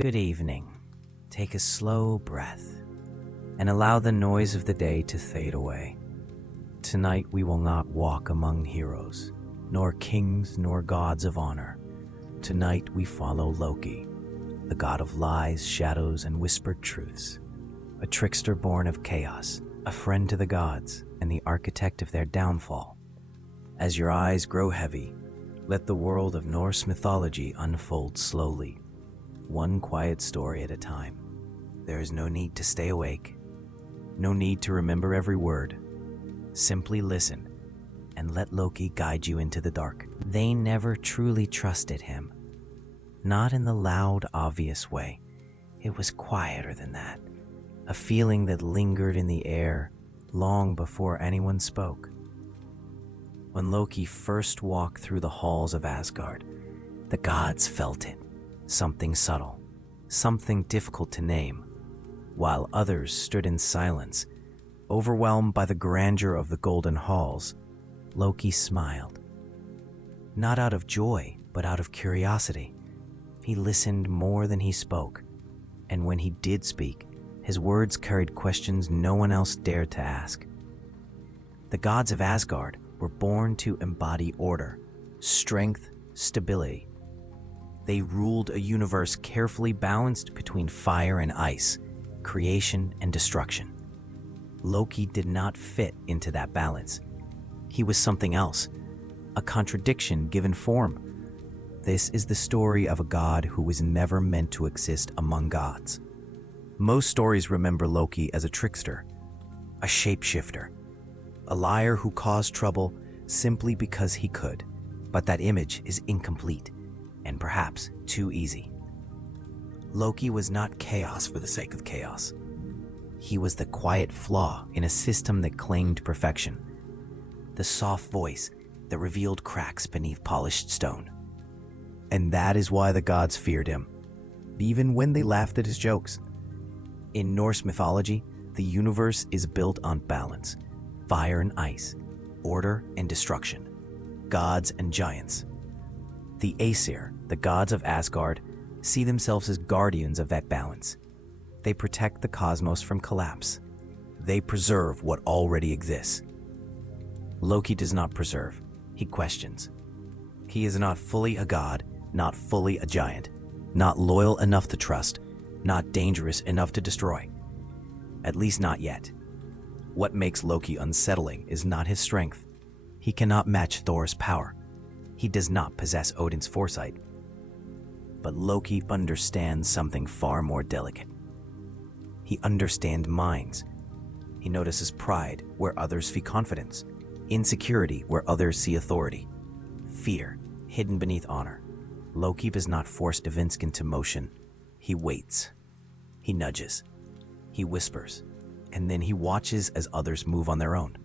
Good evening. Take a slow breath and allow the noise of the day to fade away. Tonight we will not walk among heroes, nor kings nor gods of honor. Tonight we follow Loki, the god of lies, shadows, and whispered truths. A trickster born of chaos, a friend to the gods, and the architect of their downfall. As your eyes grow heavy, let the world of Norse mythology unfold slowly, one quiet story at a time. There is no need to stay awake, no need to remember every word. Simply listen and let Loki guide you into the dark. They never truly trusted him. Not in the loud, obvious way. It was quieter than that. A feeling that lingered in the air long before anyone spoke. When Loki first walked through the halls of Asgard, the gods felt it. Something subtle, something difficult to name, while others stood in silence, overwhelmed by the grandeur of the golden halls. Loki smiled. Not out of joy, but out of curiosity. He listened more than he spoke, and when he did speak, his words carried questions no one else dared to ask. The gods of Asgard were born to embody order, strength, stability. They ruled a universe carefully balanced between fire and ice, creation and destruction. Loki did not fit into that balance. He was something else, a contradiction given form. This is the story of a god who was never meant to exist among gods. Most stories remember Loki as a trickster, a shapeshifter, a liar who caused trouble simply because he could. But that image is incomplete and perhaps too easy. Loki was not chaos for the sake of chaos. He was the quiet flaw in a system that claimed perfection, the soft voice that revealed cracks beneath polished stone. And that is why the gods feared him, even when they laughed at his jokes. In Norse mythology, the universe is built on balance, fire and ice, order and destruction, gods and giants. The Aesir, the gods of Asgard, see themselves as guardians of that balance. They protect the cosmos from collapse. They preserve what already exists. Loki does not preserve, he questions. He is not fully a god, not fully a giant, not loyal enough to trust, not dangerous enough to destroy. At least not yet. What makes Loki unsettling is not his strength. He cannot match Thor's power. He does not possess Odin's foresight. But Loki understands something far more delicate. He understands minds. He notices pride where others see confidence, insecurity where others see authority, fear hidden beneath honor. Loki does not force events into motion. He waits. He nudges. He whispers. And then he watches as others move on their own.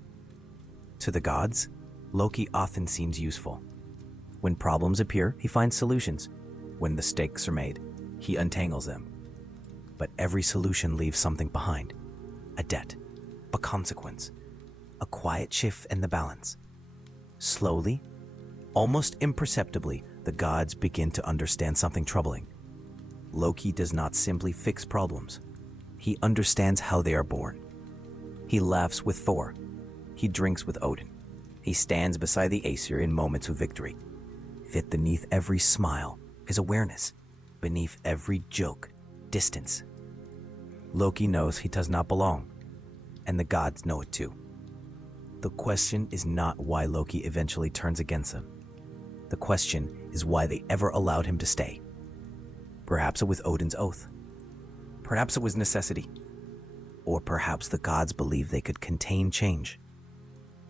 To the gods, Loki often seems useful. When problems appear, he finds solutions. When mistakes are made, he untangles them. But every solution leaves something behind. A debt, a consequence, a quiet shift in the balance. Slowly, almost imperceptibly, the gods begin to understand something troubling. Loki does not simply fix problems. He understands how they are born. He laughs with Thor. He drinks with Odin. He stands beside the Aesir in moments of victory. Fit beneath every smile is awareness. Beneath every joke, distance. Loki knows he does not belong, and the gods know it too. The question is not why Loki eventually turns against him. The question is why they ever allowed him to stay. Perhaps it was Odin's oath. Perhaps it was necessity. Or perhaps the gods believed they could contain change.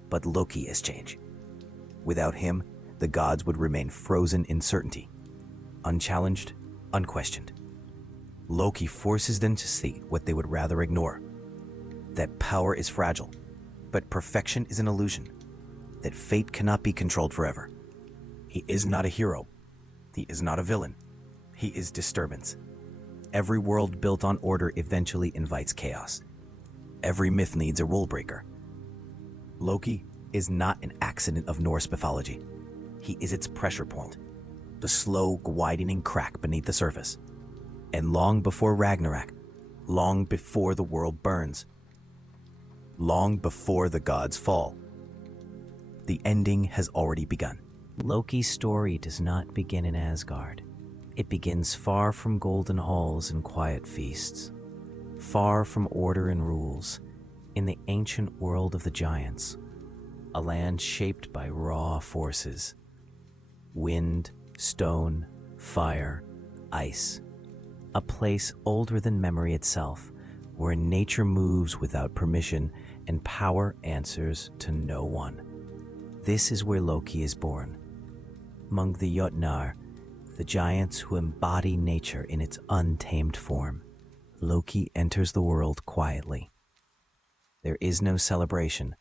But Loki is change. Without him, the gods would remain frozen in certainty, unchallenged, unquestioned. Loki forces them to see what they would rather ignore. That power is fragile, but perfection is an illusion. That fate cannot be controlled forever. He is not a hero. He is not a villain. He is disturbance. Every world built on order eventually invites chaos. Every myth needs a rule breaker. Loki is not an accident of Norse mythology. He is its pressure point, the slow widening crack beneath the surface. And long before Ragnarok, long before the world burns, long before the gods fall, the ending has already begun. Loki's story does not begin in Asgard. It begins far from golden halls and quiet feasts, far from order and rules, in the ancient world of the giants, a land shaped by raw forces: wind, stone, fire, ice. A place older than memory itself, where nature moves without permission and power answers to no one. This is where Loki is born. Among the Jotnar, the giants who embody nature in its untamed form, Loki enters the world quietly. There is no celebration,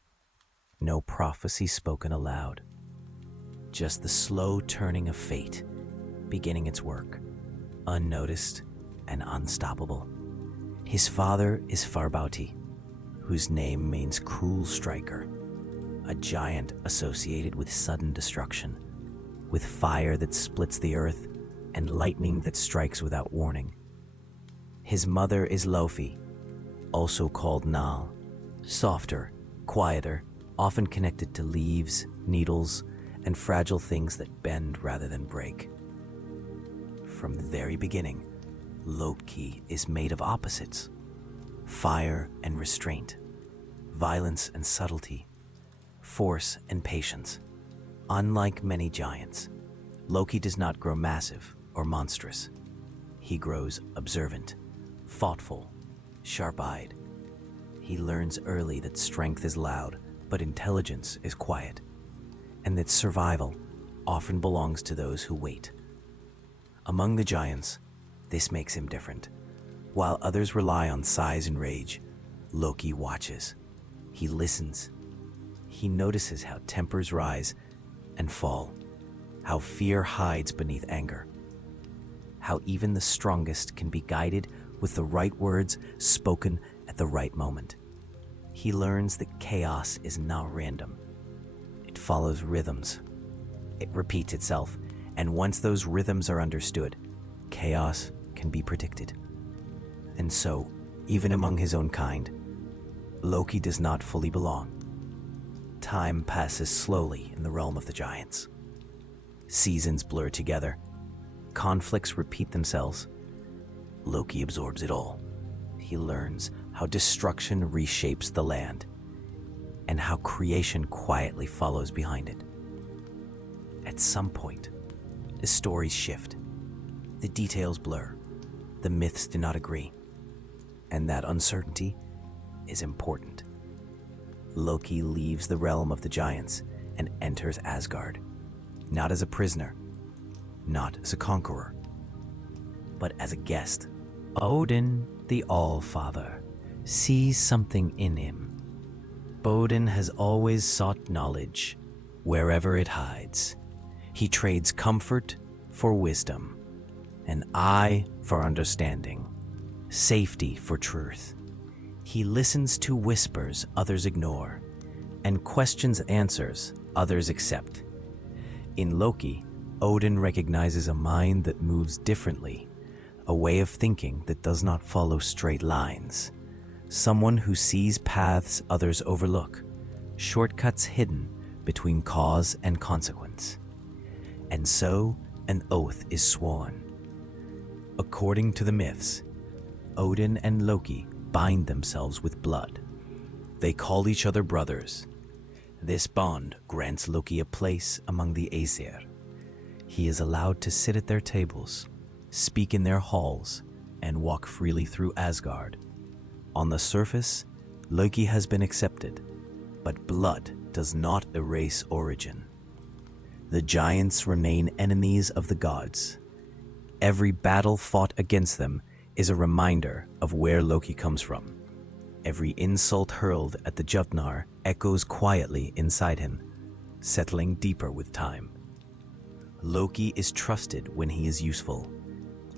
no prophecy spoken aloud. Just the slow turning of fate, beginning its work, unnoticed and unstoppable. His father is Farbauti, whose name means cruel striker, a giant associated with sudden destruction, with fire that splits the earth and lightning that strikes without warning. His mother is Lofi, also called Nal, softer, quieter, often connected to leaves, needles, and fragile things that bend rather than break. From the very beginning, Loki is made of opposites: fire and restraint, violence and subtlety, force and patience. Unlike many giants, Loki does not grow massive or monstrous. He grows observant, thoughtful, sharp-eyed. He learns early that strength is loud, but intelligence is quiet, and that survival often belongs to those who wait. Among the giants, this makes him different. While others rely on size and rage, Loki watches. He listens. He notices how tempers rise and fall, how fear hides beneath anger, how even the strongest can be guided with the right words spoken at the right moment. He learns that chaos is not random. It follows rhythms. It repeats itself, and once those rhythms are understood, chaos can be predicted. And so, even among his own kind, Loki does not fully belong. Time passes slowly in the realm of the giants. Seasons blur together. Conflicts repeat themselves. Loki absorbs it all. He learns how destruction reshapes the land and how creation quietly follows behind it. At some point, the stories shift. The details blur. The myths do not agree. And that uncertainty is important. Loki leaves the realm of the giants and enters Asgard, not as a prisoner, not as a conqueror, but as a guest. Odin, the All-Father, sees something in him. Odin has always sought knowledge, wherever it hides. He trades comfort for wisdom, an eye for understanding, safety for truth. He listens to whispers others ignore, and questions answers others accept. In Loki, Odin recognizes a mind that moves differently, a way of thinking that does not follow straight lines, someone who sees paths others overlook, shortcuts hidden between cause and consequence. And so, an oath is sworn. According to the myths, Odin and Loki bind themselves with blood. They call each other brothers. This bond grants Loki a place among the Aesir. He is allowed to sit at their tables, speak in their halls, and walk freely through Asgard. On the surface, Loki has been accepted, but blood does not erase origin. The giants remain enemies of the gods. Every battle fought against them is a reminder of where Loki comes from. Every insult hurled at the Jotnar echoes quietly inside him, settling deeper with time. Loki is trusted when he is useful,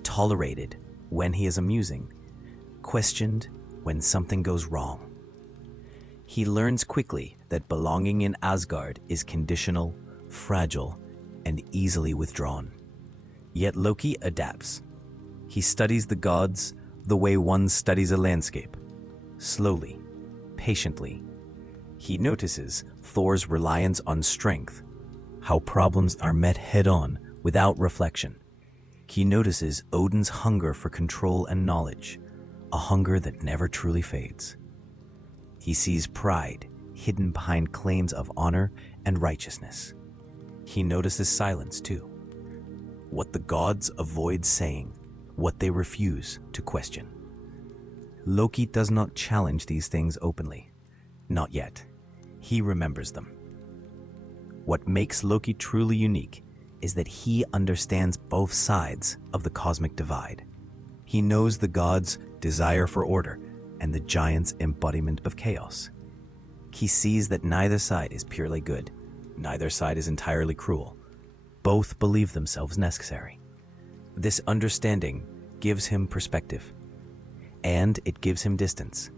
tolerated when he is amusing, questioned when something goes wrong. He learns quickly that belonging in Asgard is conditional, fragile, and easily withdrawn. Yet Loki adapts. He studies the gods the way one studies a landscape. Slowly, patiently. He notices Thor's reliance on strength, how problems are met head-on without reflection. He notices Odin's hunger for control and knowledge, a hunger that never truly fades. He sees pride hidden behind claims of honor and righteousness. He notices silence too, what the gods avoid saying, what they refuse to question. Loki does not challenge these things openly. Not yet. He remembers them. What makes Loki truly unique is that he understands both sides of the cosmic divide. He knows the gods' desire for order and the giants' embodiment of chaos. He sees that neither side is purely good, neither side is entirely cruel. Both believe themselves necessary. This understanding gives him perspective, and it gives him distance.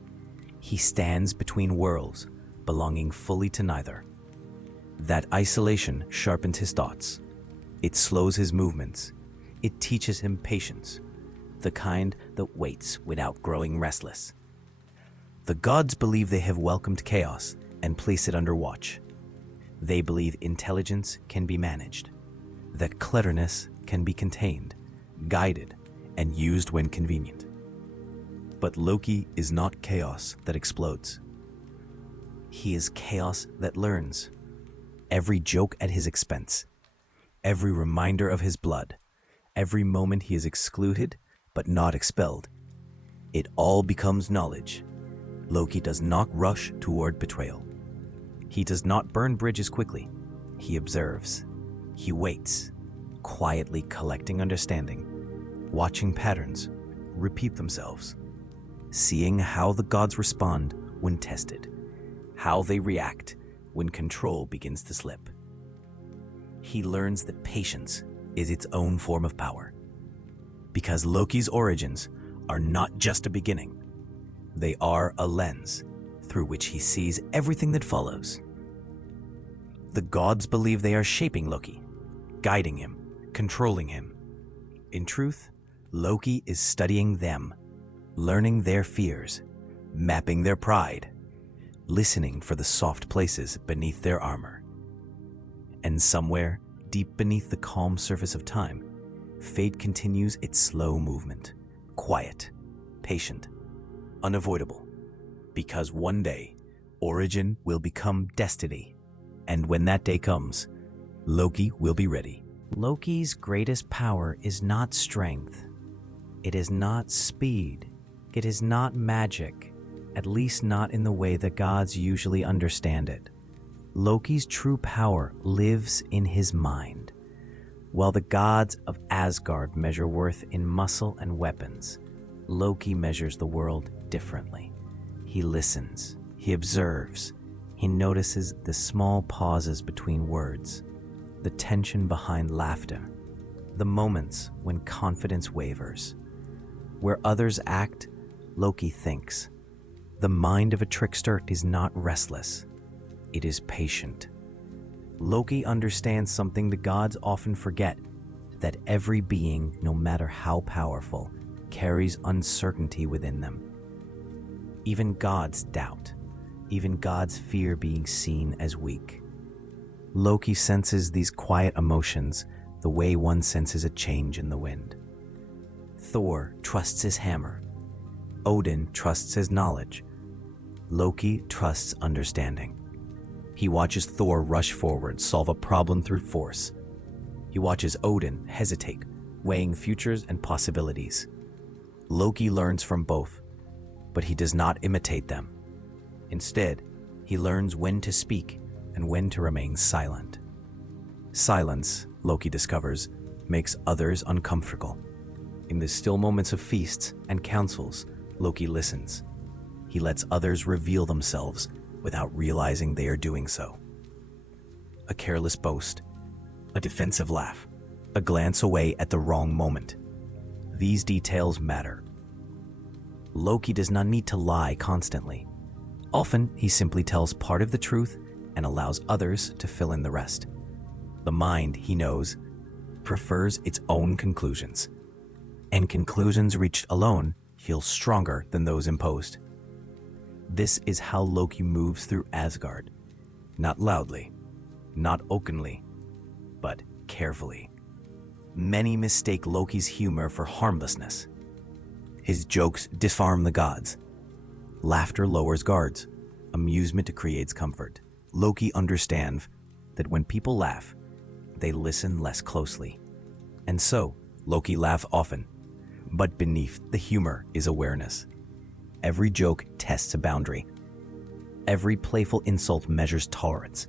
He stands between worlds, belonging fully to neither. That isolation sharpens his thoughts. It slows his movements. It teaches him patience, the kind that waits without growing restless. The gods believe they have welcomed chaos and placed it under watch. They believe intelligence can be managed, that cleverness can be contained, guided, and used when convenient. But Loki is not chaos that explodes. He is chaos that learns. Every joke at his expense, every reminder of his blood, every moment he is excluded but not expelled, it all becomes knowledge. Loki does not rush toward betrayal. He does not burn bridges quickly. He observes. He waits, quietly collecting understanding, watching patterns repeat themselves, seeing how the gods respond when tested, how they react when control begins to slip. He learns that patience is its own form of power. Because Loki's origins are not just a beginning, they are a lens through which he sees everything that follows. The gods believe they are shaping Loki, guiding him, controlling him. In truth, Loki is studying them, learning their fears, mapping their pride, listening for the soft places beneath their armor. And somewhere, deep beneath the calm surface of time, fate continues its slow movement, quiet, patient, unavoidable, because one day, origin will become destiny, and when that day comes, Loki will be ready. Loki's greatest power is not strength. It is not speed. It is not magic, at least not in the way the gods usually understand it. Loki's true power lives in his mind. While the gods of Asgard measure worth in muscle and weapons, Loki measures the world differently. He listens, he observes, he notices the small pauses between words, the tension behind laughter, the moments when confidence wavers. Where others act, Loki thinks. The mind of a trickster is not restless, it is patient. Loki understands something the gods often forget, that every being, no matter how powerful, carries uncertainty within them. Even gods doubt. Even gods fear being seen as weak. Loki senses these quiet emotions the way one senses a change in the wind. Thor trusts his hammer. Odin trusts his knowledge. Loki trusts understanding. He watches Thor rush forward, solve a problem through force. He watches Odin hesitate, weighing futures and possibilities. Loki learns from both, but he does not imitate them. Instead, he learns when to speak and when to remain silent. Silence, Loki discovers, makes others uncomfortable. In the still moments of feasts and councils, Loki listens. He lets others reveal themselves without realizing they are doing so. A careless boast, a defensive laugh, a glance away at the wrong moment. These details matter. Loki does not need to lie constantly. Often, he simply tells part of the truth and allows others to fill in the rest. The mind, he knows, prefers its own conclusions. and conclusions reached alone feel stronger than those imposed. This is how Loki moves through Asgard, not loudly, not openly, but carefully. Many mistake Loki's humor for harmlessness. His jokes disarm the gods. Laughter lowers guards. Amusement creates comfort. Loki understands that when people laugh, they listen less closely. And so, Loki laughs often. But beneath the humor is awareness. Every joke tests a boundary. Every playful insult measures tolerance.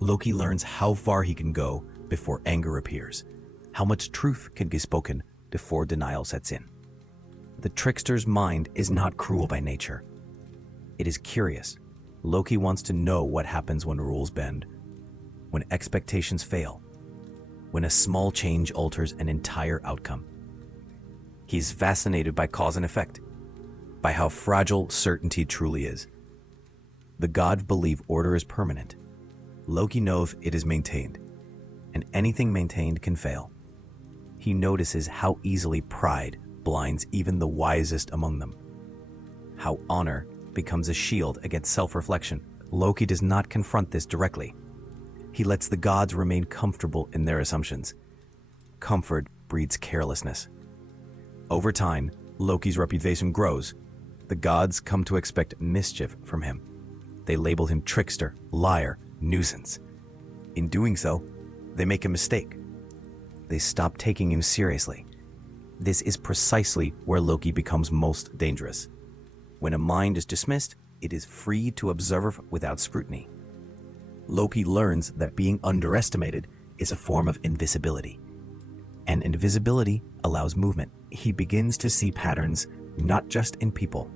Loki learns how far he can go before anger appears, how much truth can be spoken before denial sets in. The trickster's mind is not cruel by nature. It is curious. Loki wants to know what happens when rules bend, when expectations fail, when a small change alters an entire outcome. He's fascinated by cause and effect, by how fragile certainty truly is. The gods believe order is permanent. Loki knows it is maintained, and anything maintained can fail. He notices how easily pride blinds even the wisest among them, how honor becomes a shield against self-reflection. Loki does not confront this directly. He lets the gods remain comfortable in their assumptions. Comfort breeds carelessness. Over time, Loki's reputation grows. The gods come to expect mischief from him. They label him trickster, liar, nuisance. In doing so, they make a mistake. They stop taking him seriously. This is precisely where Loki becomes most dangerous. When a mind is dismissed, it is free to observe without scrutiny. Loki learns that being underestimated is a form of invisibility. And invisibility allows movement. He begins to see patterns not just in people,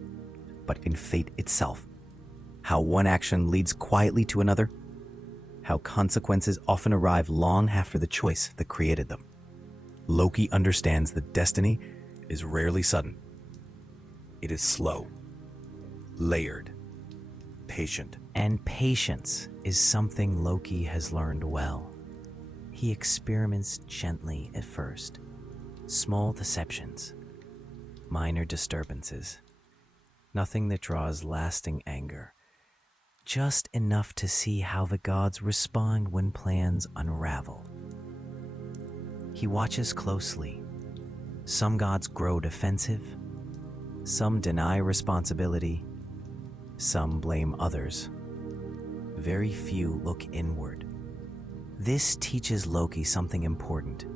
but in fate itself. How one action leads quietly to another. How consequences often arrive long after the choice that created them. Loki understands that destiny is rarely sudden. It is slow, layered, patient. And patience is something Loki has learned well. He experiments gently at first. Small deceptions, minor disturbances, nothing that draws lasting anger. Just enough to see how the gods respond when plans unravel. He watches closely. Some gods grow defensive, some deny responsibility, some blame others. Very few look inward. This teaches Loki something important,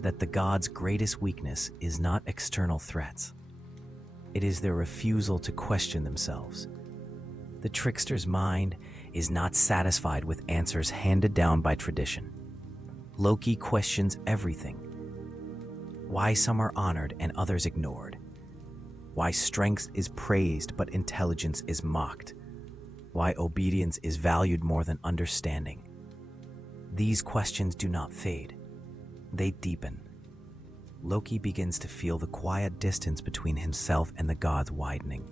that the gods' greatest weakness is not external threats. It is their refusal to question themselves. The trickster's mind is not satisfied with answers handed down by tradition. Loki questions everything. Why some are honored and others ignored. Why strength is praised but intelligence is mocked. Why obedience is valued more than understanding. These questions do not fade. They deepen. Loki begins to feel the quiet distance between himself and the gods widening.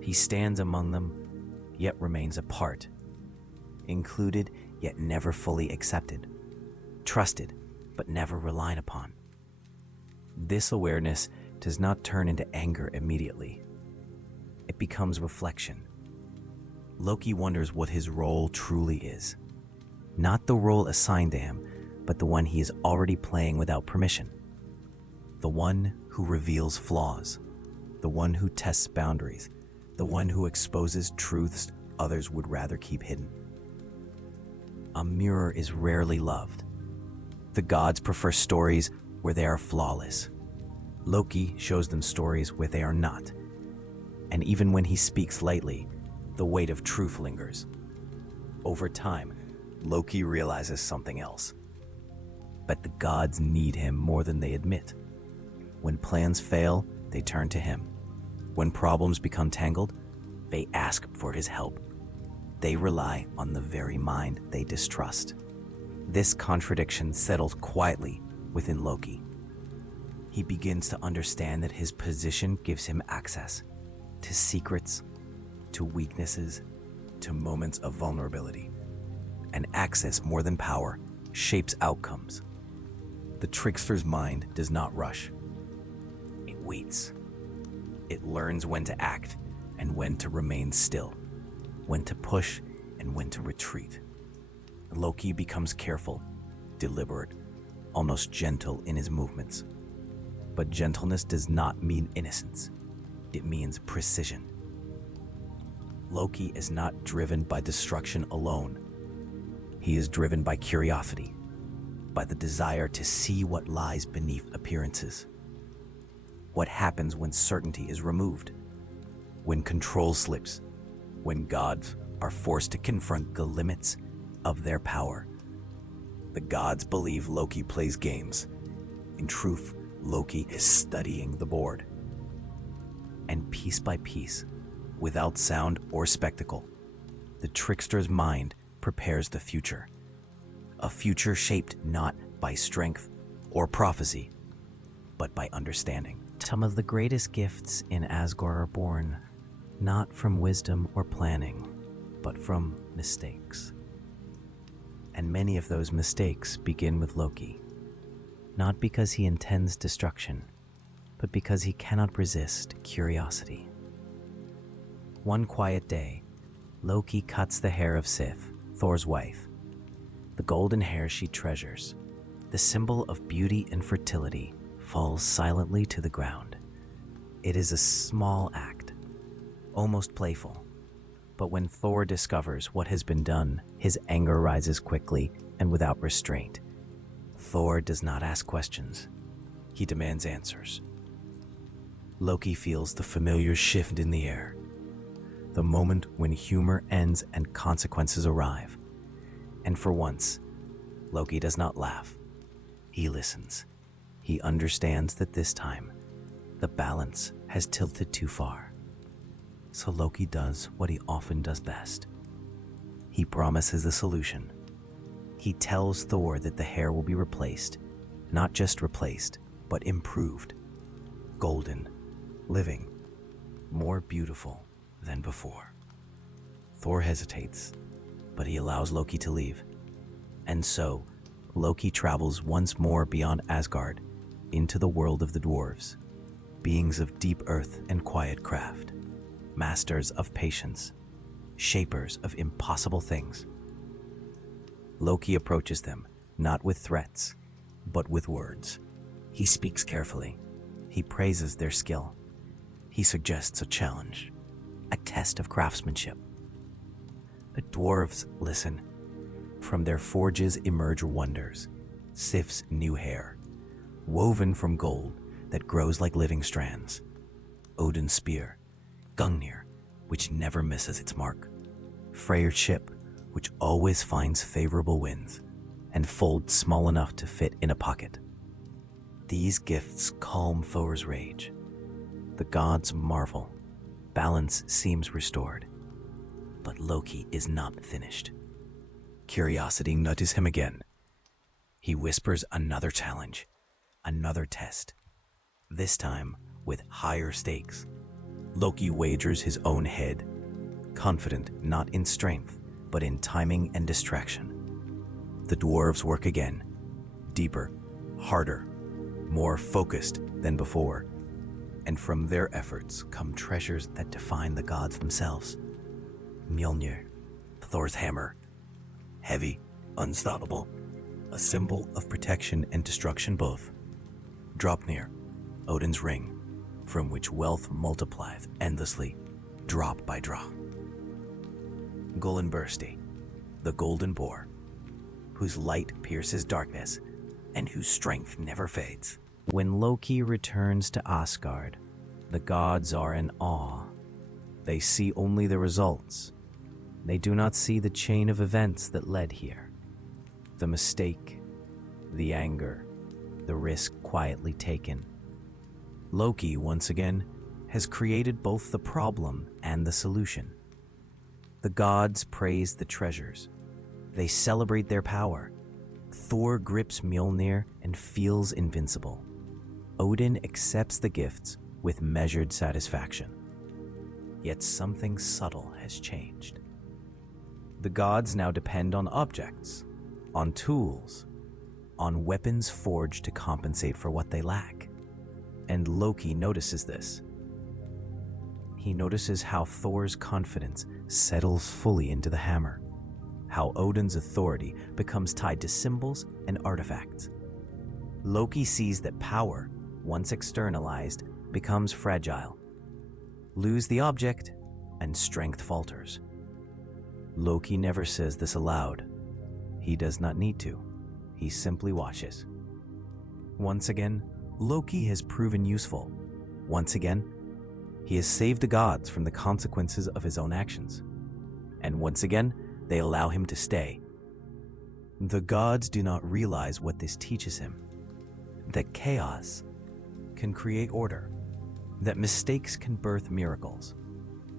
He stands among them, yet remains apart. Included, yet never fully accepted. Trusted, but never relied upon. This awareness does not turn into anger immediately. It becomes reflection. Loki wonders what his role truly is. Not the role assigned to him, but the one he is already playing without permission. The one who reveals flaws. The one who tests boundaries. The one who exposes truths others would rather keep hidden. A mirror is rarely loved. The gods prefer stories where they are flawless. Loki shows them stories where they are not. And even when he speaks lightly, the weight of truth lingers. Over time, Loki realizes something else. But the gods need him more than they admit. When plans fail, they turn to him. When problems become tangled, they ask for his help. They rely on the very mind they distrust. This contradiction settles quietly within Loki. He begins to understand that his position gives him access to secrets, to weaknesses, to moments of vulnerability. And access, more than power, shapes outcomes. The trickster's mind does not rush. It waits. It learns when to act and when to remain still, when to push and when to retreat. Loki becomes careful, deliberate, almost gentle in his movements. But gentleness does not mean innocence. It means precision. Loki is not driven by destruction alone. He is driven by curiosity, by the desire to see what lies beneath appearances. What happens when certainty is removed? When control slips? When gods are forced to confront the limits of their power? The gods believe Loki plays games. In truth, Loki is studying the board. And piece by piece, without sound or spectacle, the trickster's mind prepares the future. A future shaped not by strength or prophecy, but by understanding. Some of the greatest gifts in Asgard are born not from wisdom or planning, but from mistakes. And many of those mistakes begin with Loki, not because he intends destruction, but because he cannot resist curiosity. One quiet day, Loki cuts the hair of Sif, Thor's wife. The golden hair she treasures, the symbol of beauty and fertility, falls silently to the ground. It is a small act, almost playful. But when Thor discovers what has been done, his anger rises quickly and without restraint. Thor does not ask questions. He demands answers. Loki feels the familiar shift in the air, the moment when humor ends and consequences arrive. And for once, Loki does not laugh. He listens. He understands that this time, the balance has tilted too far. So Loki does what he often does best. He promises a solution. He tells Thor that the hair will be replaced, not just replaced, but improved. Golden, living, more beautiful than before. Thor hesitates, but he allows Loki to leave. And so, Loki travels once more beyond Asgard into the world of the dwarves, beings of deep earth and quiet craft, masters of patience, shapers of impossible things. Loki approaches them, not with threats, but with words. He speaks carefully. He praises their skill. He suggests a challenge, a test of craftsmanship. The dwarves listen. From their forges emerge wonders. Sif's new hair, woven from gold that grows like living strands. Odin's spear, Gungnir, which never misses its mark. Freyr's ship, which always finds favorable winds and folds small enough to fit in a pocket. These gifts calm Thor's rage. The gods marvel. Balance seems restored. But Loki is not finished. Curiosity nudges him again. He whispers another challenge, another test. This time with higher stakes. Loki wagers his own head, confident not in strength, but in timing and distraction. The dwarves work again, deeper, harder, more focused than before. And from their efforts come treasures that define the gods themselves. Mjolnir, Thor's hammer, heavy, unstoppable, a symbol of protection and destruction both. Draupnir, Odin's ring, from which wealth multiplies endlessly, drop by drop. Gullinbursti, the golden boar, whose light pierces darkness and whose strength never fades. When Loki returns to Asgard, the gods are in awe. They see only the results. They do not see the chain of events that led here. The mistake, the anger, the risk quietly taken. Loki, once again, has created both the problem and the solution. The gods praise the treasures. They celebrate their power. Thor grips Mjolnir and feels invincible. Odin accepts the gifts with measured satisfaction. Yet something subtle has changed. The gods now depend on objects, on tools, on weapons forged to compensate for what they lack. And Loki notices this. He notices how Thor's confidence settles fully into the hammer, how Odin's authority becomes tied to symbols and artifacts. Loki sees that power, once externalized, becomes fragile. Lose the object, and strength falters. Loki never says this aloud. He does not need to. He simply watches. Once again, Loki has proven useful. Once again, he has saved the gods from the consequences of his own actions. And once again, they allow him to stay. The gods do not realize what this teaches him. That chaos can create order. That mistakes can birth miracles.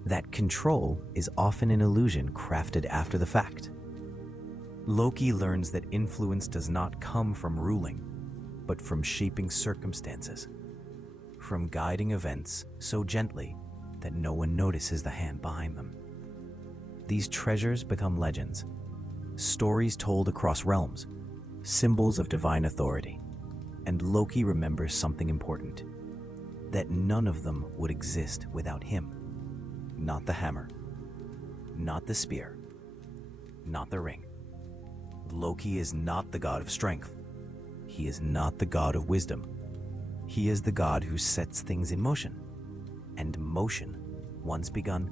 That control is often an illusion crafted after the fact. Loki learns that influence does not come from ruling, but from shaping circumstances, from guiding events so gently that no one notices the hand behind them. These treasures become legends, stories told across realms, symbols of divine authority. And Loki remembers something important, that none of them would exist without him. Not the hammer, not the spear, not the ring. Loki is not the god of strength. He is not the god of wisdom. He is the god who sets things in motion. And motion, once begun,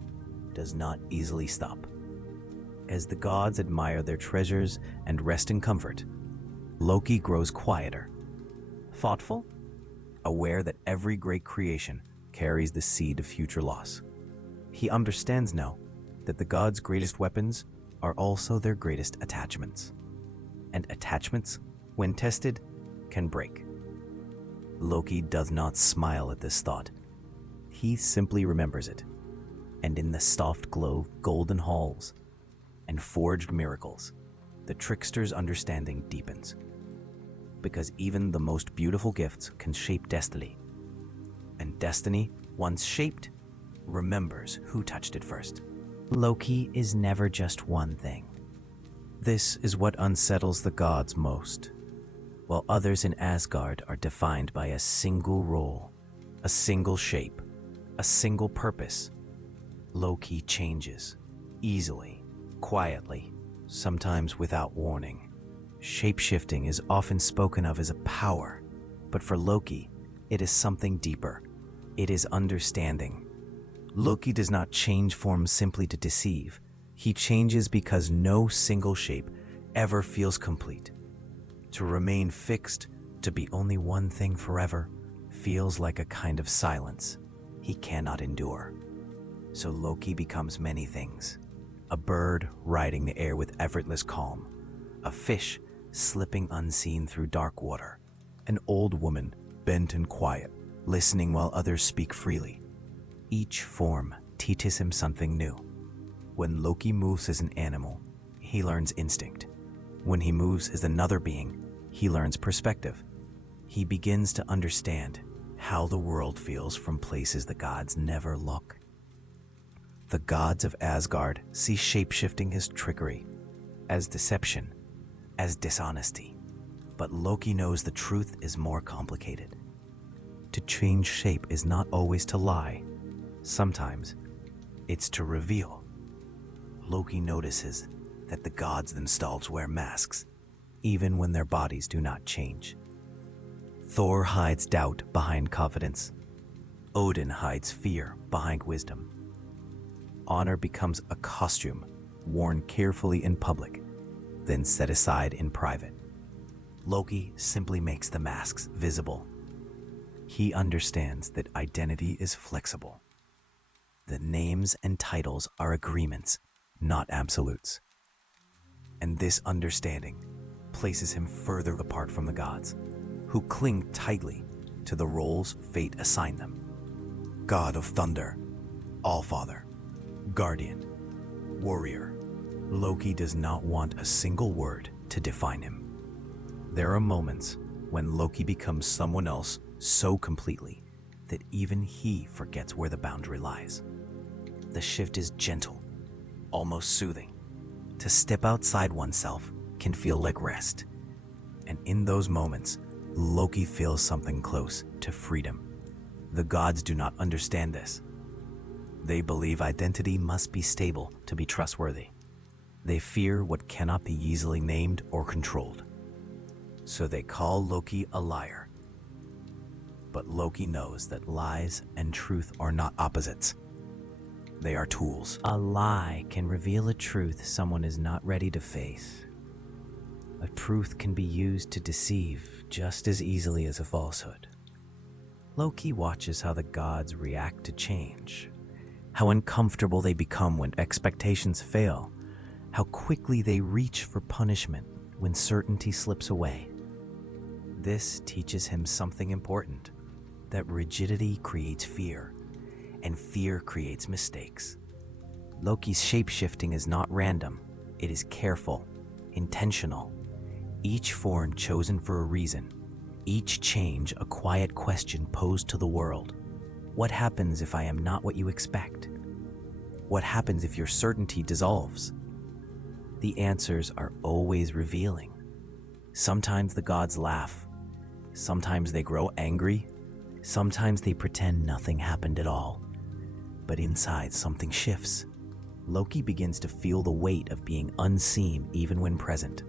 does not easily stop. As the gods admire their treasures and rest in comfort, Loki grows quieter, thoughtful, aware that every great creation carries the seed of future loss. He understands now that the gods' greatest weapons are also their greatest attachments. And attachments, when tested, can break. Loki does not smile at this thought. He simply remembers it. And in the soft glow of golden halls and forged miracles, the trickster's understanding deepens. Because even the most beautiful gifts can shape destiny. And destiny, once shaped, remembers who touched it first. Loki is never just one thing. This is what unsettles the gods most. While others in Asgard are defined by a single role, a single shape, a single purpose, Loki changes, easily, quietly, sometimes without warning. Shape-shifting is often spoken of as a power, but for Loki, it is something deeper. It is understanding. Loki does not change form simply to deceive. He changes because no single shape ever feels complete. To remain fixed, to be only one thing forever, feels like a kind of silence he cannot endure. So Loki becomes many things. A bird riding the air with effortless calm. A fish slipping unseen through dark water. An old woman bent and quiet, listening while others speak freely. Each form teaches him something new. When Loki moves as an animal, he learns instinct. When he moves as another being, he learns perspective. He begins to understand how the world feels from places the gods never look. The gods of Asgard see shape-shifting as trickery, as deception, as dishonesty. But Loki knows the truth is more complicated. To change shape is not always to lie. Sometimes it's to reveal. Loki notices that the gods themselves wear masks, even when their bodies do not change. Thor hides doubt behind confidence. Odin hides fear behind wisdom. Honor becomes a costume worn carefully in public, then set aside in private. Loki simply makes the masks visible. He understands that identity is flexible. That names and titles are agreements, not absolutes. And this understanding places him further apart from the gods, who cling tightly to the roles fate assigned them. God of Thunder, Allfather, Guardian, Warrior. Loki does not want a single word to define him. There are moments when Loki becomes someone else so completely that even he forgets where the boundary lies. The shift is gentle, almost soothing. To step outside oneself can feel like rest. And in those moments, Loki feels something close to freedom. The gods do not understand this. They believe identity must be stable to be trustworthy. They fear what cannot be easily named or controlled. So they call Loki a liar. But Loki knows that lies and truth are not opposites. They are tools. A lie can reveal a truth someone is not ready to face. A truth can be used to deceive just as easily as a falsehood. Loki watches how the gods react to change, how uncomfortable they become when expectations fail, how quickly they reach for punishment when certainty slips away. This teaches him something important, that rigidity creates fear, and fear creates mistakes. Loki's shape-shifting is not random, it is careful, intentional. Each form chosen for a reason, each change a quiet question posed to the world. What happens if I am not what you expect? What happens if your certainty dissolves? The answers are always revealing. Sometimes the gods laugh, sometimes they grow angry, sometimes they pretend nothing happened at all. But inside, something shifts. Loki begins to feel the weight of being unseen even when present.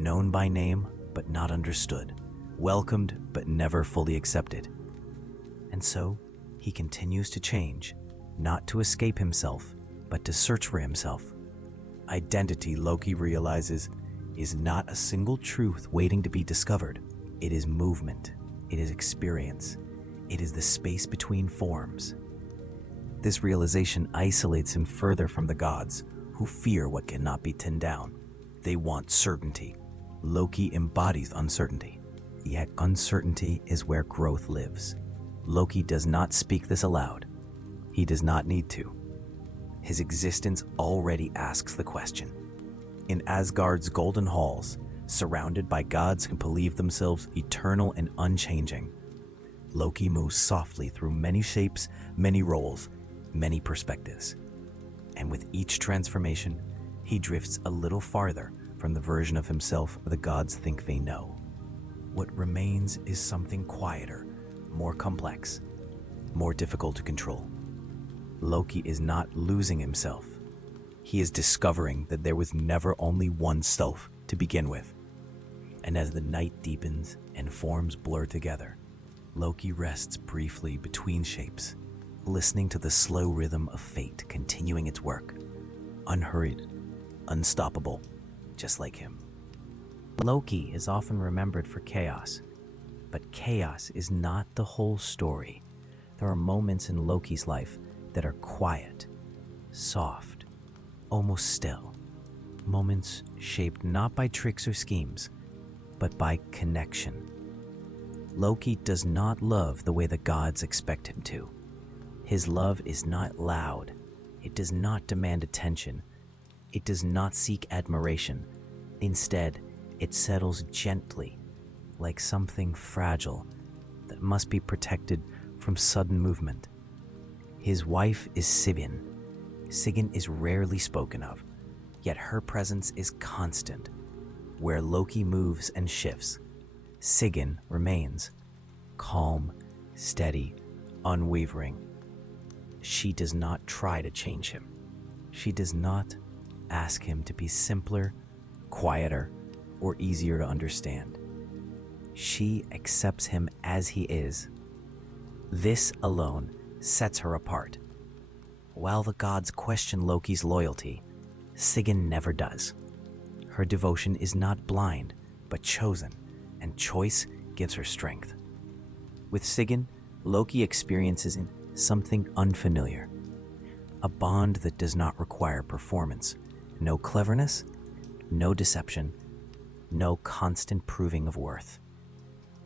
Known by name, but not understood. Welcomed, but never fully accepted. And so, he continues to change, not to escape himself, but to search for himself. Identity, Loki realizes, is not a single truth waiting to be discovered. It is movement. It is experience. It is the space between forms. This realization isolates him further from the gods, who fear what cannot be pinned down. They want certainty. Loki embodies uncertainty. Yet uncertainty is where growth lives. Loki does not speak this aloud. He does not need to. His existence already asks the question. In Asgard's golden halls, surrounded by gods who believe themselves eternal and unchanging, Loki moves softly through many shapes, many roles, many perspectives. And with each transformation, he drifts a little farther from the version of himself the gods think they know. What remains is something quieter, more complex, more difficult to control. Loki is not losing himself. He is discovering that there was never only one self to begin with. And as the night deepens and forms blur together, Loki rests briefly between shapes, listening to the slow rhythm of fate continuing its work, unhurried, unstoppable, just like him. Loki is often remembered for chaos, but chaos is not the whole story. There are moments in Loki's life that are quiet, soft, almost still. Moments shaped not by tricks or schemes, but by connection. Loki does not love the way the gods expect him to. His love is not loud. It does not demand attention. It does not seek admiration. Instead, it settles gently, like something fragile that must be protected from sudden movement. His wife is Sigyn. Sigyn is rarely spoken of, yet her presence is constant. Where Loki moves and shifts, Sigyn remains, calm, steady, unwavering. She does not try to change him. She does not ask him to be simpler, quieter, or easier to understand. She accepts him as he is. This alone sets her apart. While the gods question Loki's loyalty, Sigyn never does. Her devotion is not blind, but chosen, and choice gives her strength. With Sigyn, Loki experiences something unfamiliar. A bond that does not require performance, no cleverness, no deception, no constant proving of worth.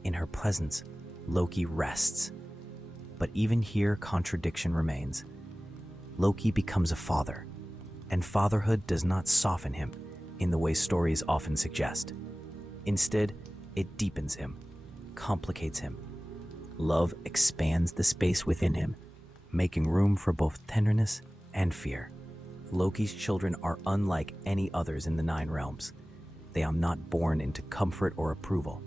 In her presence, Loki rests. But even here, contradiction remains. Loki becomes a father, and fatherhood does not soften him in the way stories often suggest. Instead, it deepens him, complicates him. Love expands the space within him, making room for both tenderness and fear. Loki's children are unlike any others in the Nine Realms. They are not born into comfort or approval.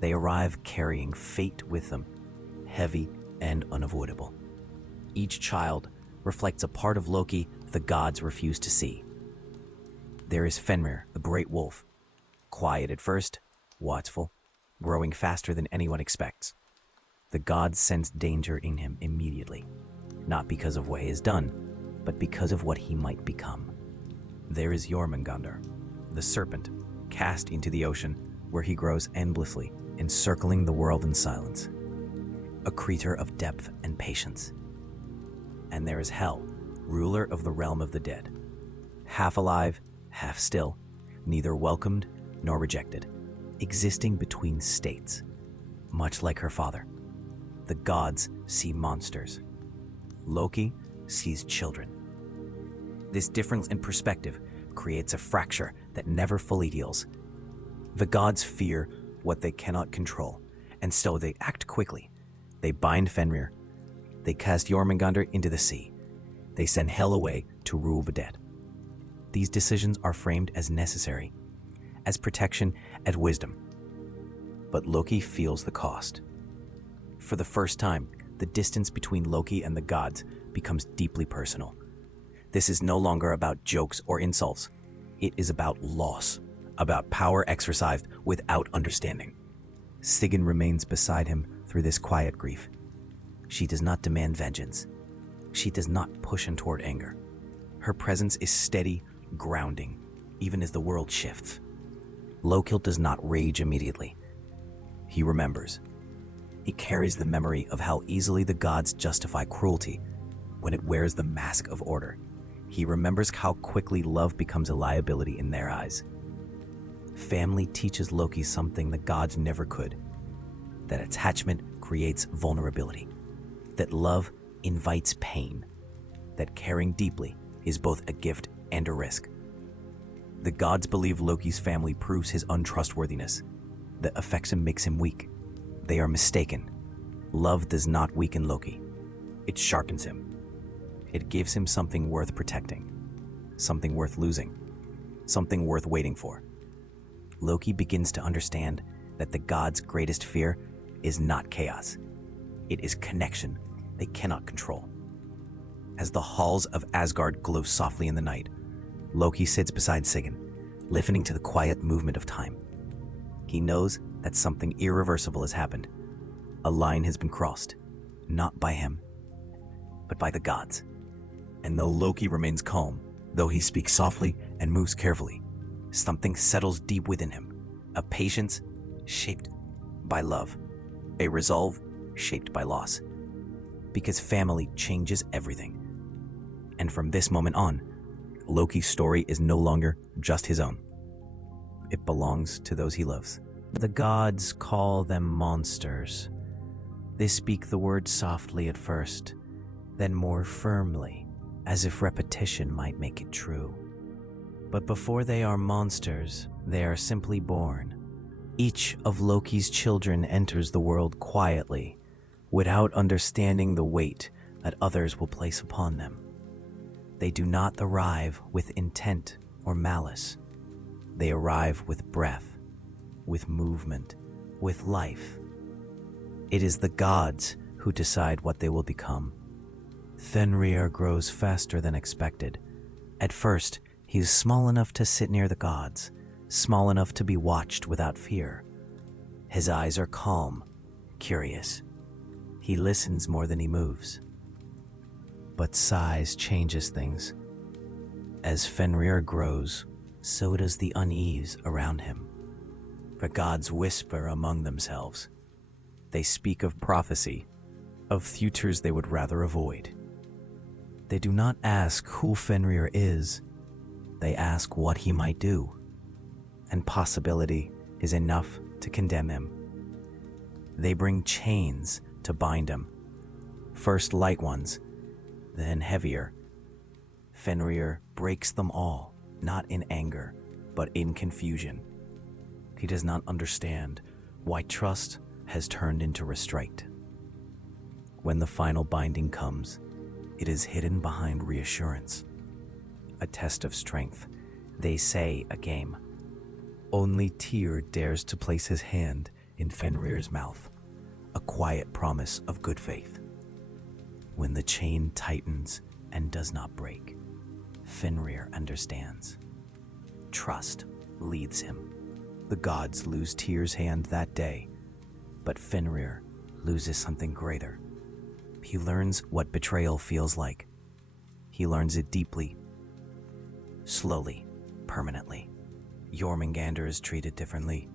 They arrive carrying fate with them, heavy and unavoidable. Each child reflects a part of Loki the gods refuse to see. There is Fenrir, the great wolf, quiet at first, watchful, growing faster than anyone expects. The gods sense danger in him immediately, not because of what he has done, but because of what he might become. There is Jormungandr, the serpent, cast into the ocean, where he grows endlessly, encircling the world in silence. A creature of depth and patience. And there is Hel, ruler of the realm of the dead. Half alive, half still, neither welcomed nor rejected, existing between states. Much like her father, the gods see monsters. Loki sees children. This difference in perspective creates a fracture that never fully heals. The gods fear what they cannot control, and so they act quickly. They bind Fenrir. They cast Jormungandr into the sea. They send Hel away to rule the dead. These decisions are framed as necessary, as protection and wisdom. But Loki feels the cost. For the first time, the distance between Loki and the gods becomes deeply personal. This is no longer about jokes or insults. It is about loss, about power exercised without understanding. Sigyn remains beside him through this quiet grief. She does not demand vengeance. She does not push him toward anger. Her presence is steady, grounding, even as the world shifts. Loki does not rage immediately. He remembers. He carries the memory of how easily the gods justify cruelty when it wears the mask of order. He remembers how quickly love becomes a liability in their eyes. Family teaches Loki something the gods never could, that attachment creates vulnerability, that love invites pain, that caring deeply is both a gift and a risk. The gods believe Loki's family proves his untrustworthiness, that affection makes him weak. They are mistaken. Love does not weaken Loki. It sharpens him. It gives him something worth protecting, something worth losing, something worth waiting for. Loki begins to understand that the gods' greatest fear is not chaos. It is connection they cannot control. As the halls of Asgard glow softly in the night, Loki sits beside Sigyn, listening to the quiet movement of time. He knows that something irreversible has happened. A line has been crossed, not by him, but by the gods. And though Loki remains calm, though he speaks softly and moves carefully, something settles deep within him, a patience shaped by love, a resolve shaped by loss. Because family changes everything. And from this moment on, Loki's story is no longer just his own. It belongs to those he loves. The gods call them monsters. They speak the word softly at first, then more firmly, as if repetition might make it true. But before they are monsters, they are simply born. Each of Loki's children enters the world quietly, without understanding the weight that others will place upon them. They do not arrive with intent or malice. They arrive with breath, with movement, with life. It is the gods who decide what they will become. Fenrir grows faster than expected. At first, he is small enough to sit near the gods, small enough to be watched without fear. His eyes are calm, curious. He listens more than he moves. But size changes things. As Fenrir grows, so does the unease around him. The gods whisper among themselves. They speak of prophecy, of futures they would rather avoid. They do not ask who Fenrir is. They ask what he might do. And possibility is enough to condemn him. They bring chains to bind him. First light ones, then heavier. Fenrir breaks them all, not in anger, but in confusion. He does not understand why trust has turned into restraint. When the final binding comes, it is hidden behind reassurance. A test of strength, they say a game. Only Tyr dares to place his hand in Fenrir's mouth, a quiet promise of good faith. When the chain tightens and does not break, Fenrir understands. Trust leads him. The gods lose Tyr's hand that day, but Fenrir loses something greater. He learns what betrayal feels like. He learns it deeply, slowly, permanently. Jormungandr is treated differently.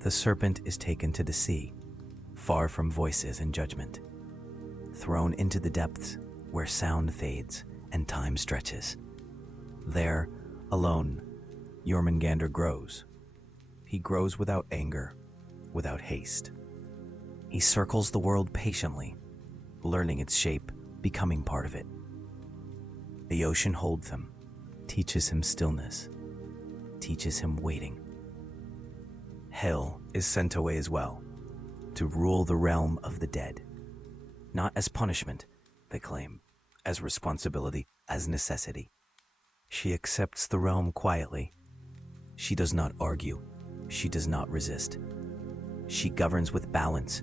The serpent is taken to the sea, far from voices and judgment, thrown into the depths where sound fades and time stretches. There, alone, Jormungandr grows. He grows without anger, without haste. He circles the world patiently, learning its shape, becoming part of it. The ocean holds him, teaches him stillness, teaches him waiting. Hel is sent away as well, to rule the realm of the dead. Not as punishment, they claim, as responsibility, as necessity. She accepts the realm quietly. She does not argue. She does not resist. She governs with balance,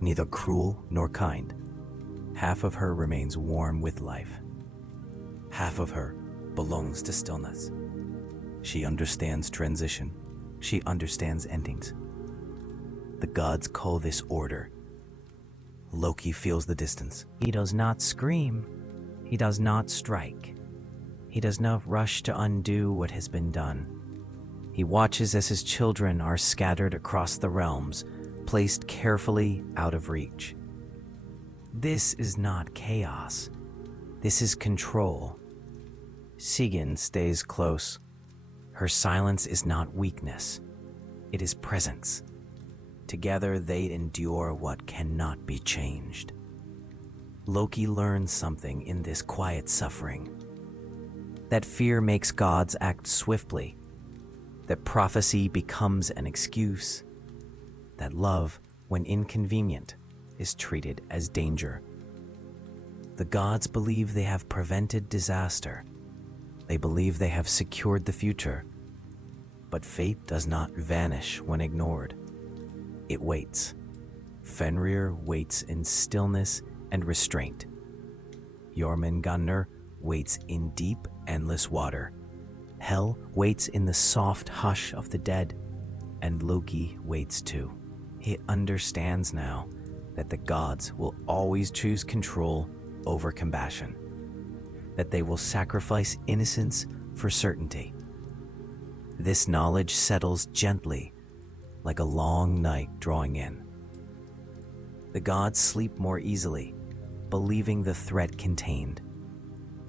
neither cruel nor kind. Half of her remains warm with life. Half of her belongs to stillness. She understands transition. She understands endings. The gods call this order. Loki feels the distance. He does not scream. He does not strike. He does not rush to undo what has been done. He watches as his children are scattered across the realms, placed carefully out of reach. This is not chaos. This is control. Sigyn stays close. Her silence is not weakness. It is presence. Together they endure what cannot be changed. Loki learns something in this quiet suffering. That fear makes gods act swiftly. That prophecy becomes an excuse. That love, when inconvenient, is treated as danger. The gods believe they have prevented disaster. They believe they have secured the future. But fate does not vanish when ignored. It waits. Fenrir waits in stillness and restraint. Jormungandr waits in deep, endless water. Hel waits in the soft hush of the dead, and Loki waits too. He understands now that the gods will always choose control over compassion, that they will sacrifice innocence for certainty. This knowledge settles gently, like a long night drawing in. The gods sleep more easily, believing the threat contained.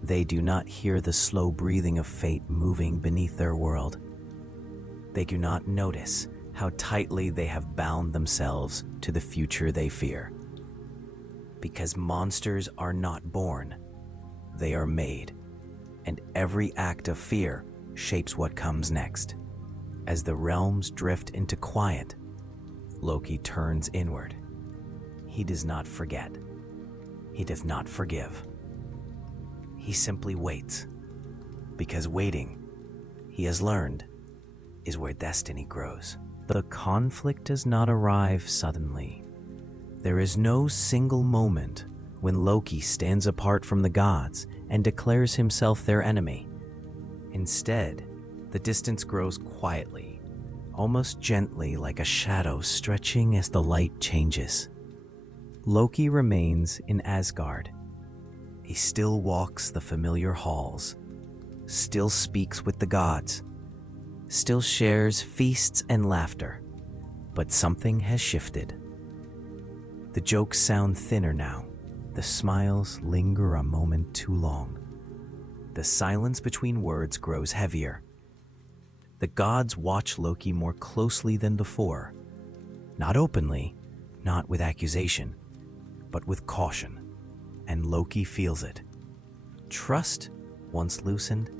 They do not hear the slow breathing of fate moving beneath their world. They do not notice how tightly they have bound themselves to the future they fear. Because monsters are not born, they are made, and every act of fear shapes what comes next. As the realms drift into quiet, Loki turns inward. He does not forget. He does not forgive. He simply waits, because waiting, he has learned, is where destiny grows. The conflict does not arrive suddenly. There is no single moment when Loki stands apart from the gods and declares himself their enemy. Instead, the distance grows quietly, almost gently, like a shadow stretching as the light changes. Loki remains in Asgard. He still walks the familiar halls, still speaks with the gods, still shares feasts and laughter, but something has shifted. The jokes sound thinner now. The smiles linger a moment too long. The silence between words grows heavier. The gods watch Loki more closely than before, not openly, not with accusation, but with caution, and Loki feels it. Trust, once loosened,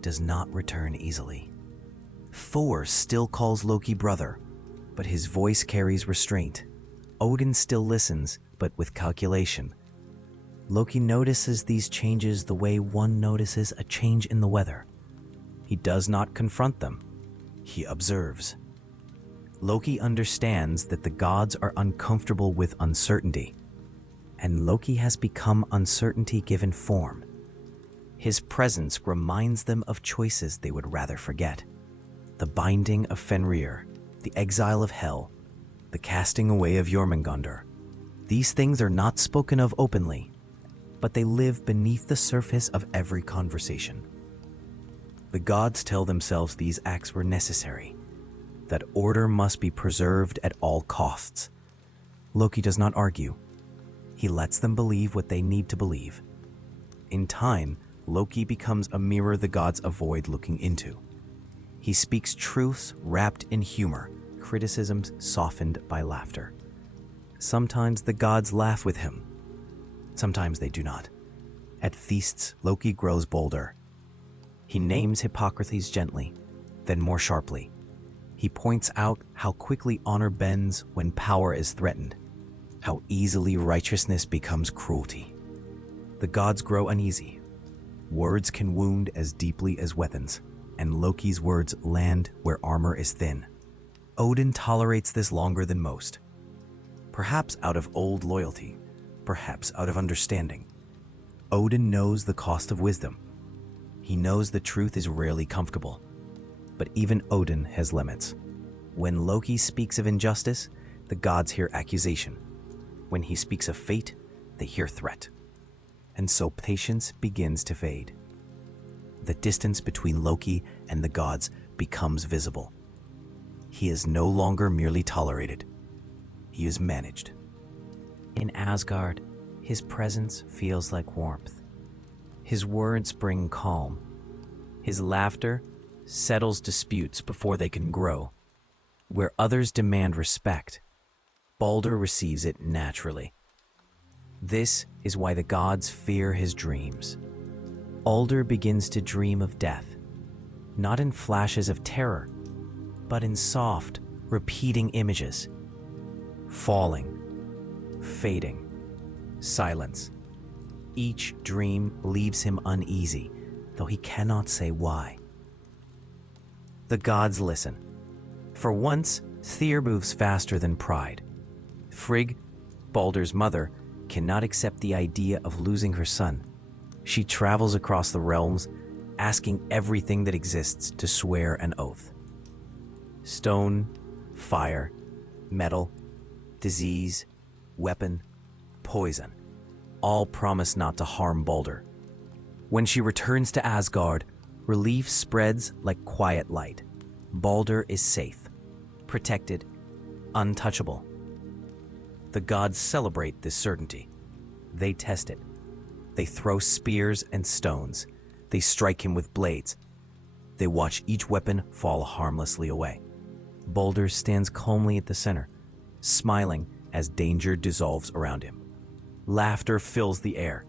does not return easily. Thor still calls Loki brother, but his voice carries restraint. Odin still listens, but with calculation. Loki notices these changes the way one notices a change in the weather. He does not confront them. He observes. Loki understands that the gods are uncomfortable with uncertainty, and Loki has become uncertainty given form. His presence reminds them of choices they would rather forget. The binding of Fenrir, the exile of Hel, the casting away of Jormungandr. These things are not spoken of openly, but they live beneath the surface of every conversation. The gods tell themselves these acts were necessary, that order must be preserved at all costs. Loki does not argue. He lets them believe what they need to believe. In time, Loki becomes a mirror the gods avoid looking into. He speaks truths wrapped in humor, criticisms softened by laughter. Sometimes the gods laugh with him. Sometimes they do not. At feasts, Loki grows bolder. He names Hippocrates gently, then more sharply. He points out how quickly honor bends when power is threatened, how easily righteousness becomes cruelty. The gods grow uneasy. Words can wound as deeply as weapons, and Loki's words land where armor is thin. Odin tolerates this longer than most. Perhaps out of old loyalty, perhaps out of understanding. Odin knows the cost of wisdom. He knows the truth is rarely comfortable. But even Odin has limits. When Loki speaks of injustice, the gods hear accusation. When he speaks of fate, they hear threat. And so patience begins to fade. The distance between Loki and the gods becomes visible. He is no longer merely tolerated. He is managed. In Asgard, his presence feels like warmth. His words bring calm. His laughter settles disputes before they can grow. Where others demand respect, Balder receives it naturally. This is why the gods fear his dreams. Balder begins to dream of death, not in flashes of terror, but in soft, repeating images. Falling, fading, silence. Each dream leaves him uneasy, though he cannot say why. The gods listen. For once, Tyr moves faster than pride. Frigg, Balder's mother, cannot accept the idea of losing her son. She travels across the realms, asking everything that exists to swear an oath. Stone, fire, metal, disease, weapon, poison, all promise not to harm Balder. When she returns to Asgard, relief spreads like quiet light. Balder is safe, protected, untouchable. The gods celebrate this certainty. They test it. They throw spears and stones. They strike him with blades. They watch each weapon fall harmlessly away. Balder stands calmly at the center, smiling as danger dissolves around him. Laughter fills the air.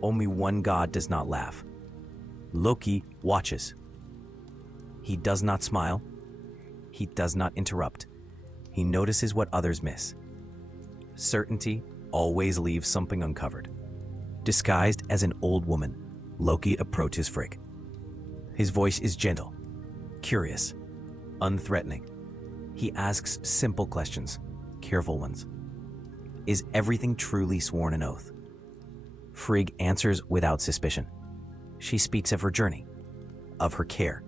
Only one god does not laugh. Loki watches. He does not smile. He does not interrupt. He notices what others miss. Certainty always leaves something uncovered. Disguised as an old woman, Loki approaches Frigg. His voice is gentle, curious, unthreatening. He asks simple questions, careful ones. Is everything truly sworn an oath? Frigg answers without suspicion. She speaks of her journey, of her care,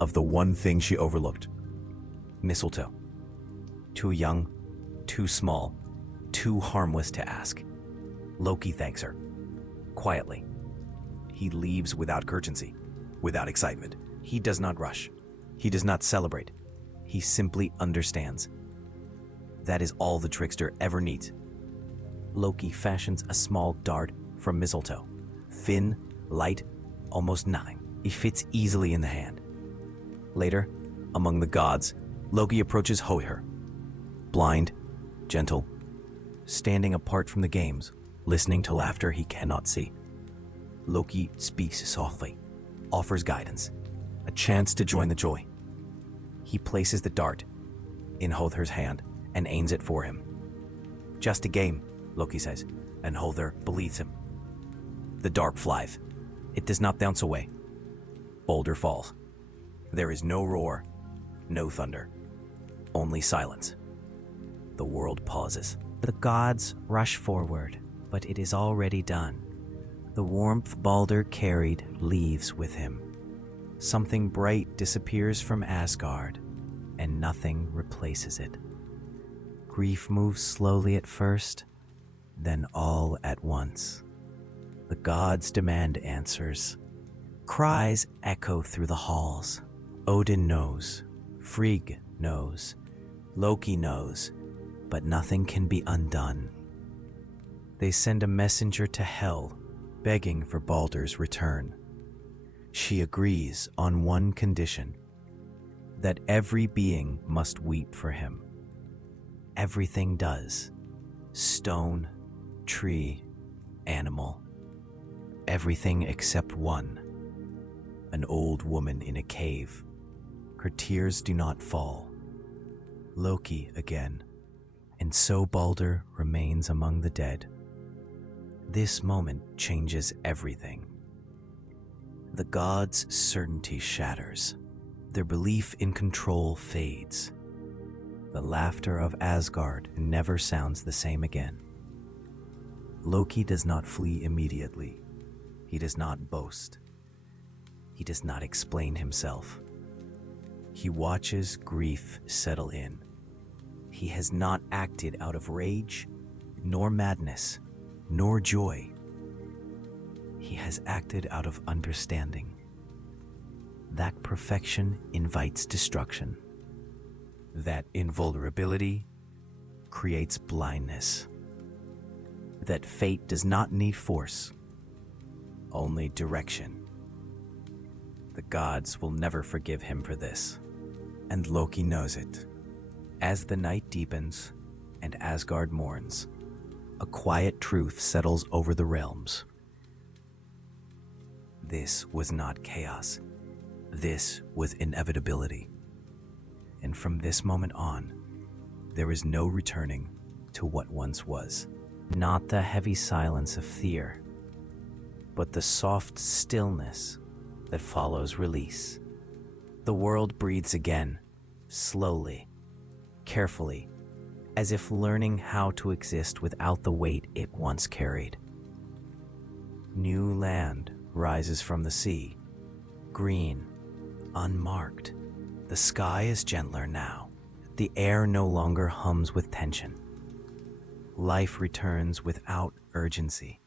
of the one thing she overlooked: mistletoe. Too young, too small, too harmless to ask. Loki thanks her, quietly. He leaves without urgency, without excitement. He does not rush. He does not celebrate. He simply understands. That is all the trickster ever needs. Loki fashions a small dart from mistletoe. Thin, light, almost nothing. It fits easily in the hand. Later, among the gods, Loki approaches Hoir. Blind, gentle, standing apart from the games, listening to laughter he cannot see. Loki speaks softly, offers guidance, a chance to join the joy. He places the dart in Hothir's hand and aims it for him. Just a game, Loki says, and Hothir believes him. The dart flies. It does not bounce away. Balder falls. There is no roar, no thunder, only silence. The world pauses. The gods rush forward, but it is already done. The warmth Balder carried leaves with him. Something bright disappears from Asgard, and nothing replaces it. Grief moves slowly at first, then all at once. The gods demand answers. Cries echo through the halls. Odin knows, Frigg knows, Loki knows, but nothing can be undone. They send a messenger to Hel, begging for Balder's return. She agrees on one condition, that every being must weep for him. Everything does. Stone, tree, animal. Everything except one. An old woman in a cave. Her tears do not fall. Loki again. And so Balder remains among the dead. This moment changes everything. The gods' certainty shatters. Their belief in control fades. The laughter of Asgard never sounds the same again. Loki does not flee immediately. He does not boast. He does not explain himself. He watches grief settle in. He has not acted out of rage, nor madness, nor joy. He has acted out of understanding. That perfection invites destruction. That invulnerability creates blindness. That fate does not need force, only direction. The gods will never forgive him for this, and Loki knows it. As the night deepens and Asgard mourns, a quiet truth settles over the realms. This was not chaos. This was inevitability. And from this moment on, there is no returning to what once was. Not the heavy silence of fear, but the soft stillness that follows release. The world breathes again, slowly, carefully, as if learning how to exist without the weight it once carried. New land rises from the sea, green, unmarked. The sky is gentler now. The air no longer hums with tension. Life returns without urgency,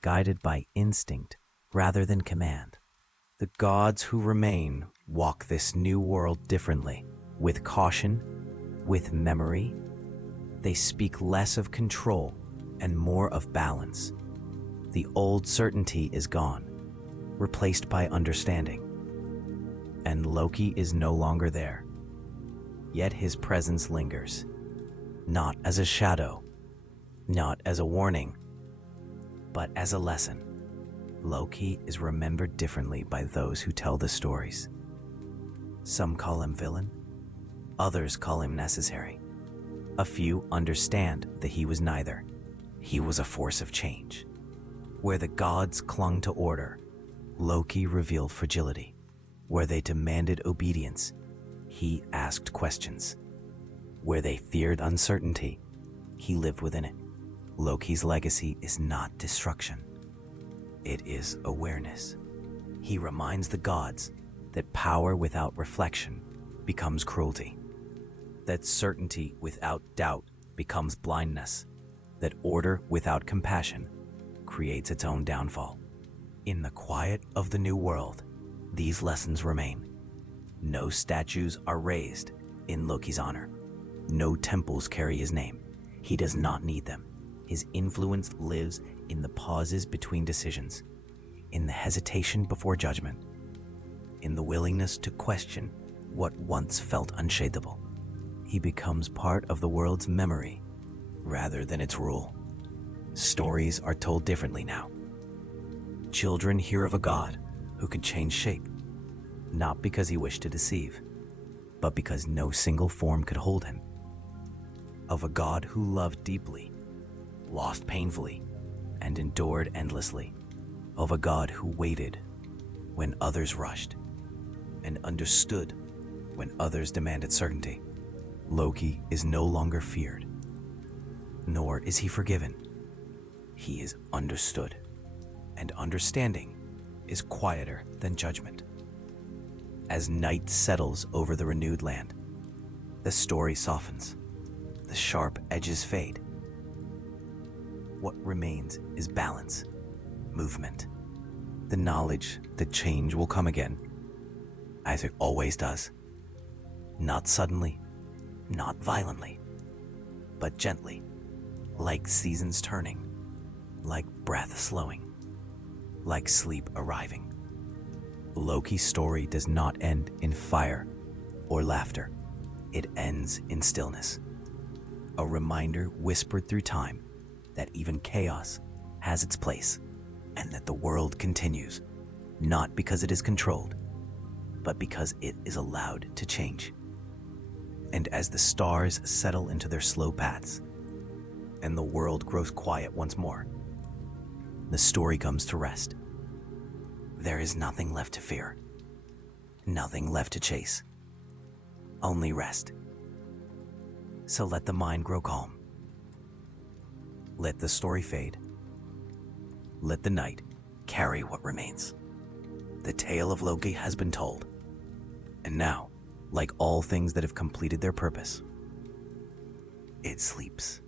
guided by instinct rather than command. The gods who remain walk this new world differently, with caution, with memory. They speak less of control and more of balance. The old certainty is gone, replaced by understanding. And Loki is no longer there. Yet his presence lingers, not as a shadow, not as a warning, but as a lesson. Loki is remembered differently by those who tell the stories. Some call him villain, others call him necessary. A few understand that he was neither. He was a force of change. Where the gods clung to order, Loki revealed fragility. Where they demanded obedience, he asked questions. Where they feared uncertainty, he lived within it. Loki's legacy is not destruction. It is awareness. He reminds the gods that power without reflection becomes cruelty. That certainty without doubt becomes blindness. That order without compassion creates its own downfall. In the quiet of the new world, these lessons remain. No statues are raised in Loki's honor. No temples carry his name. He does not need them. His influence lives in the pauses between decisions, in the hesitation before judgment, in the willingness to question what once felt unshakable. He becomes part of the world's memory rather than its rule. Stories are told differently now. Children hear of a god who could change shape, not because he wished to deceive, but because no single form could hold him. Of a god who loved deeply, lost painfully, and endured endlessly. Of a god who waited when others rushed. and understood when others demanded certainty. Loki is no longer feared, nor is he forgiven. He is understood, and understanding is quieter than judgment. As night settles over the renewed land, the story softens, the sharp edges fade. What remains is balance, movement, the knowledge that change will come again, as it always does. Not suddenly, not violently, but gently, like seasons turning, like breath slowing, like sleep arriving. Loki's story does not end in fire or laughter. It ends in stillness, a reminder whispered through time that even chaos has its place and that the world continues, not because it is controlled, but because it is allowed to change. And as the stars settle into their slow paths and the world grows quiet once more, the story comes to rest. There is nothing left to fear, nothing left to chase, only rest. So let the mind grow calm. Let the story fade. Let the night carry what remains. The tale of Loki has been told. And now, like all things that have completed their purpose, it sleeps.